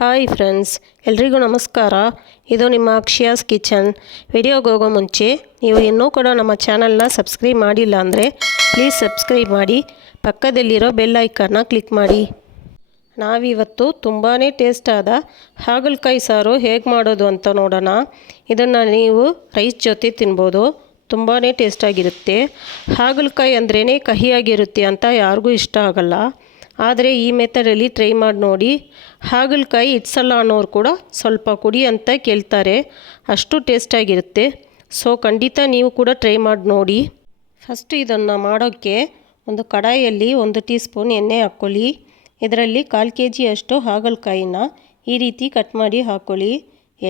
Hi friends, ಎಲ್ರಿಗೂ ನಮಸ್ಕಾರ. ಇದು ನಿಮ್ಮ ಅಕ್ಷಯಾಸ್ ಕಿಚನ್. ವಿಡಿಯೋಗೆ ಹೋಗೋ ಮುಂಚೆ ನೀವು ಇನ್ನೂ ಕೂಡ ನಮ್ಮ ಚಾನಲ್ನ ಸಬ್ಸ್ಕ್ರೈಬ್ ಮಾಡಿಲ್ಲ ಅಂದರೆ ಪ್ಲೀಸ್ ಸಬ್ಸ್ಕ್ರೈಬ್ ಮಾಡಿ, ಪಕ್ಕದಲ್ಲಿರೋ ಬೆಲ್ ಐಕನ್ನ ಕ್ಲಿಕ್ ಮಾಡಿ. ನಾವಿವತ್ತು ತುಂಬಾ ಟೇಸ್ಟ್ ಆದ ಹಾಗಲಕಾಯಿ ಸಾರು ಹೇಗೆ ಮಾಡೋದು ಅಂತ ನೋಡೋಣ. ಇದನ್ನು ನೀವು ರೈಸ್ ಜೊತೆ ತಿನ್ಬೋದು, ತುಂಬಾ ಟೇಸ್ಟಾಗಿರುತ್ತೆ. ಹಾಗಲಕಾಯಿ ಅಂದ್ರೇ ಕಹಿಯಾಗಿರುತ್ತೆ ಅಂತ ಯಾರಿಗೂ ಇಷ್ಟ ಆಗಲ್ಲ. ಆದರೆ ಈ ಮೆಥಡಲ್ಲಿ ಟ್ರೈ ಮಾಡಿ ನೋಡಿ. ಹಾಗಲಕಾಯಿ ಇಡ್ಸಲ್ಲ ಅನ್ನೋರು ಕೂಡ ಸ್ವಲ್ಪ ಕುಡಿ ಅಂತ ಕೇಳ್ತಾರೆ, ಅಷ್ಟು ಟೇಸ್ಟಾಗಿರುತ್ತೆ. ಸೊ ಖಂಡಿತ ನೀವು ಕೂಡ ಟ್ರೈ ಮಾಡಿ ನೋಡಿ. ಫಸ್ಟು ಇದನ್ನು ಮಾಡೋಕ್ಕೆ ಒಂದು ಕಡಾಯಿಯಲ್ಲಿ 1 ಟೀ ಸ್ಪೂನ್ ಎಣ್ಣೆ ಹಾಕ್ಕೊಳ್ಳಿ. ಇದರಲ್ಲಿ 1/4 kg ಅಷ್ಟು ಹಾಗಲಕಾಯಿನ ಈ ರೀತಿ ಕಟ್ ಮಾಡಿ ಹಾಕ್ಕೊಳ್ಳಿ.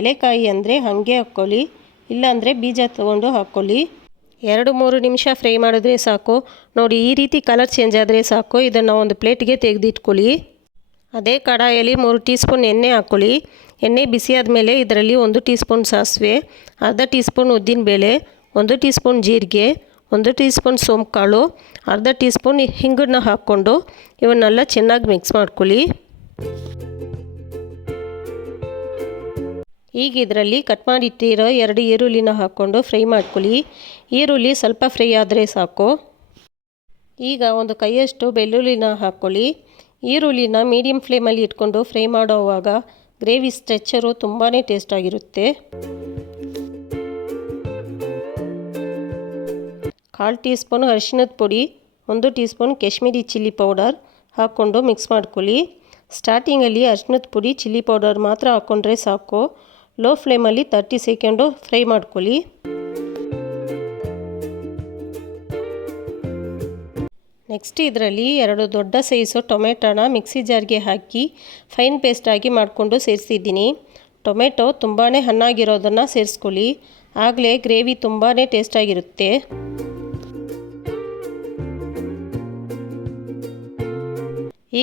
ಎಲೆಕಾಯಿ ಅಂದರೆ ಹಾಗೆ ಹಾಕ್ಕೊಳ್ಳಿ, ಇಲ್ಲಾಂದರೆ ಬೀಜ ತೊಗೊಂಡು ಹಾಕ್ಕೊಳ್ಳಿ. 2-3 ನಿಮಿಷ ಫ್ರೈ ಮಾಡಿದ್ರೆ ಸಾಕು. ನೋಡಿ, ಈ ರೀತಿ ಕಲರ್ ಚೇಂಜ್ ಆದರೆ ಸಾಕು. ಇದನ್ನು ಒಂದು ಪ್ಲೇಟ್ಗೆ ತೆಗೆದಿಟ್ಕೊಳ್ಳಿ. ಅದೇ ಕಡಾಯಲ್ಲಿ 3 ಟೀ ಸ್ಪೂನ್ ಎಣ್ಣೆ ಹಾಕ್ಕೊಳ್ಳಿ. ಎಣ್ಣೆ ಬಿಸಿ ಆದಮೇಲೆ ಇದರಲ್ಲಿ 1 ಟೀ ಸ್ಪೂನ್ ಸಾಸಿವೆ, ಅರ್ಧ ಟೀ ಸ್ಪೂನ್ ಉದ್ದಿನಬೇಳೆ, 1 ಟೀ ಸ್ಪೂನ್ ಜೀರಿಗೆ, 1 ಟೀ ಸ್ಪೂನ್ ಸೋಂಪು ಕಾಳು, ಅರ್ಧ ಟೀ ಸ್ಪೂನ್ ಹಿಂಗನ್ನು ಹಾಕ್ಕೊಂಡು ಇವನ್ನೆಲ್ಲ ಚೆನ್ನಾಗಿ ಮಿಕ್ಸ್ ಮಾಡ್ಕೊಳ್ಳಿ. ಈಗ ಇದರಲ್ಲಿ ಕಟ್ ಮಾಡಿಟ್ಟಿರೋ 2 ಈರುಳ್ಳಿನ ಹಾಕ್ಕೊಂಡು ಫ್ರೈ ಮಾಡ್ಕೊಳ್ಳಿ. ಈರುಳ್ಳಿ ಸ್ವಲ್ಪ ಫ್ರೈ ಆದರೆ ಸಾಕು. ಈಗ ಒಂದು ಕೈಯಷ್ಟು ಬೆಳ್ಳುಳ್ಳಿನ ಹಾಕ್ಕೊಳ್ಳಿ. ಈರುಳ್ಳಿನ ಮೀಡಿಯಮ್ ಫ್ಲೇಮಲ್ಲಿ ಇಟ್ಕೊಂಡು ಫ್ರೈ ಮಾಡೋವಾಗ ಗ್ರೇವಿ ಸ್ಟ್ರೆಚ್ಚರು ತುಂಬಾ ಟೇಸ್ಟಾಗಿರುತ್ತೆ. 1/4 ಟೀ ಸ್ಪೂನ್ ಅರಿಶಿಣದ ಪುಡಿ, 1 tea spoon Kashmiri chilli powder ಹಾಕ್ಕೊಂಡು ಮಿಕ್ಸ್ ಮಾಡ್ಕೊಳ್ಳಿ. ಸ್ಟಾರ್ಟಿಂಗಲ್ಲಿ ಅರಿಶಿಣದ ಪುಡಿ, ಚಿಲ್ಲಿ ಪೌಡರ್ ಮಾತ್ರ ಹಾಕ್ಕೊಂಡ್ರೆ ಸಾಕು. ಲೋ ಫ್ಲೇಮಲ್ಲಿ 30 ಸೆಕೆಂಡು ಫ್ರೈ ಮಾಡ್ಕೊಳ್ಳಿ. ನೆಕ್ಸ್ಟ್ ಇದರಲ್ಲಿ 2 ದೊಡ್ಡ ಸೈಜು ಟೊಮೆಟೊನ ಮಿಕ್ಸಿ ಜಾರ್ಗೆ ಹಾಕಿ ಫೈನ್ ಪೇಸ್ಟಾಗಿ ಮಾಡಿಕೊಂಡು ಸೇರಿಸಿದ್ದೀನಿ. ಟೊಮೆಟೊ ತುಂಬಾ ಹಣ್ಣಾಗಿರೋದನ್ನು ಸೇರಿಸ್ಕೊಳ್ಳಿ, ಆಗಲೇ ಗ್ರೇವಿ ತುಂಬಾ ಟೇಸ್ಟಾಗಿರುತ್ತೆ.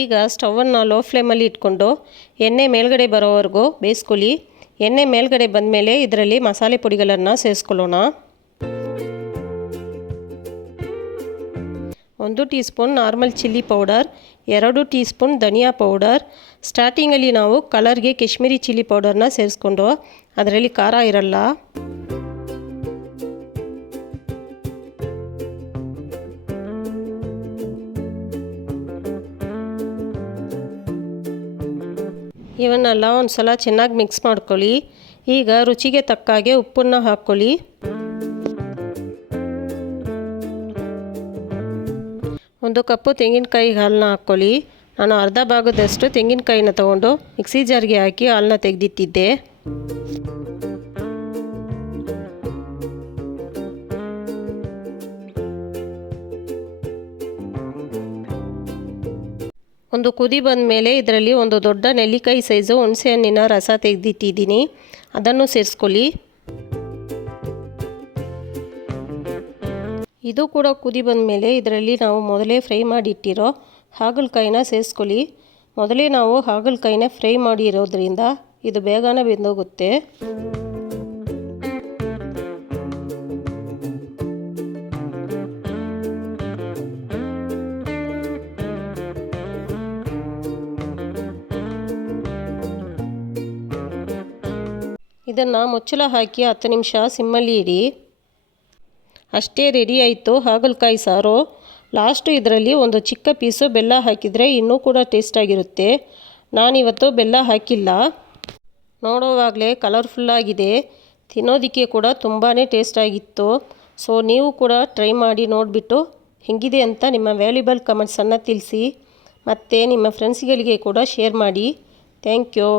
ಈಗ ಸ್ಟವನ್ನು ಲೋ ಫ್ಲೇಮಲ್ಲಿ ಇಟ್ಕೊಂಡು ಎಣ್ಣೆ ಮೇಲ್ಗಡೆ ಬರೋವರೆಗೂ ಬೇಯಿಸ್ಕೊಳ್ಳಿ. ಎಣ್ಣೆ ಮೇಲ್ಗಡೆ ಬಂದಮೇಲೆ ಇದರಲ್ಲಿ ಮಸಾಲೆ ಪುಡಿಗಳನ್ನು ಸೇರಿಸ್ಕೊಳ್ಳೋಣ. 1 teaspoon normal chilli powder, 2 teaspoon ಧನಿಯಾ ಪೌಡರ್. ಸ್ಟಾರ್ಟಿಂಗಲ್ಲಿ ನಾವು ಕಲರ್ಗೆ ಕಾಶ್ಮೀರಿ ಚಿಲ್ಲಿ ಪೌಡರ್ನ ಸೇರಿಸ್ಕೊಂಡು ಅದರಲ್ಲಿ ಖಾರ ಇರಲ್ಲ. ಇವನ್ನೆಲ್ಲ ಒಂದು ಸಲ ಚೆನ್ನಾಗಿ ಮಿಕ್ಸ್ ಮಾಡ್ಕೊಳ್ಳಿ. ಈಗ ರುಚಿಗೆ ತಕ್ಕಾಗೆ ಉಪ್ಪನ್ನು ಹಾಕ್ಕೊಳ್ಳಿ. ಒಂದು ಕಪ್ಪು ತೆಂಗಿನಕಾಯಿ ಹಾಲನ್ನ ಹಾಕ್ಕೊಳ್ಳಿ. ನಾನು ಅರ್ಧ ಭಾಗದಷ್ಟು ತೆಂಗಿನಕಾಯಿನ ತಗೊಂಡು ಮಿಕ್ಸಿ ಜಾರ್ಗೆ ಹಾಕಿ ಹಾಲನ್ನ ತೆಗೆದಿಟ್ಟಿದ್ದೆ. ಒಂದು ಕುದಿ ಬಂದ ಮೇಲೆ ಇದರಲ್ಲಿ ಒಂದು ದೊಡ್ಡ ನೆಲ್ಲಿಕಾಯಿ ಸೈಜು ಹುಣಸೆ ಹಣ್ಣಿನ ರಸ ತೆಗೆದಿಟ್ಟಿದ್ದೀನಿ, ಅದನ್ನು ಸೇರಿಸ್ಕೊಳ್ಳಿ. ಇದು ಕೂಡ ಕುದಿ ಬಂದ ಮೇಲೆ ಇದರಲ್ಲಿ ನಾವು ಮೊದಲೇ ಫ್ರೈ ಮಾಡಿಟ್ಟಿರೋ ಹಾಗಲಕಾಯಿನ ಸೇರಿಸ್ಕೊಳ್ಳಿ. ಮೊದಲೇ ನಾವು ಹಾಗಲಕಾಯಿನ ಫ್ರೈ ಮಾಡಿರೋದ್ರಿಂದ ಇದು ಬೇಗನೆ ಬೆಂದೋಗುತ್ತೆ. ಇದನ್ನು ಮುಚ್ಚಳ ಹಾಕಿ 10 ನಿಮಿಷ ಸಿಮ್ಮಲ್ಲಿ ಇಡಿ. ಅಷ್ಟೇ, ರೆಡಿ ಆಯಿತು ಹಾಗಲಕಾಯಿ ಸಾರು. ಲಾಸ್ಟು ಇದರಲ್ಲಿ ಒಂದು ಚಿಕ್ಕ ಪೀಸು ಬೆಲ್ಲ ಹಾಕಿದರೆ ಇನ್ನೂ ಕೂಡ ಟೇಸ್ಟಾಗಿರುತ್ತೆ. ನಾನಿವತ್ತು ಬೆಲ್ಲ ಹಾಕಿಲ್ಲ. ನೋಡೋವಾಗಲೇ ಕಲರ್ಫುಲ್ಲಾಗಿದೆ, ತಿನ್ನೋದಕ್ಕೆ ಕೂಡ ತುಂಬಾ ಟೇಸ್ಟಾಗಿತ್ತು. ಸೊ ನೀವು ಕೂಡ ಟ್ರೈ ಮಾಡಿ ನೋಡಿಬಿಟ್ಟು ಹೇಗಿದೆ ಅಂತ ನಿಮ್ಮ ವ್ಯಾಲ್ಯೂಬಲ್ ಕಮೆಂಟ್ಸನ್ನು ತಿಳಿಸಿ. ಮತ್ತು ನಿಮ್ಮ ಫ್ರೆಂಡ್ಸ್ಗಳಿಗೆ ಕೂಡ ಶೇರ್ ಮಾಡಿ. Thank you.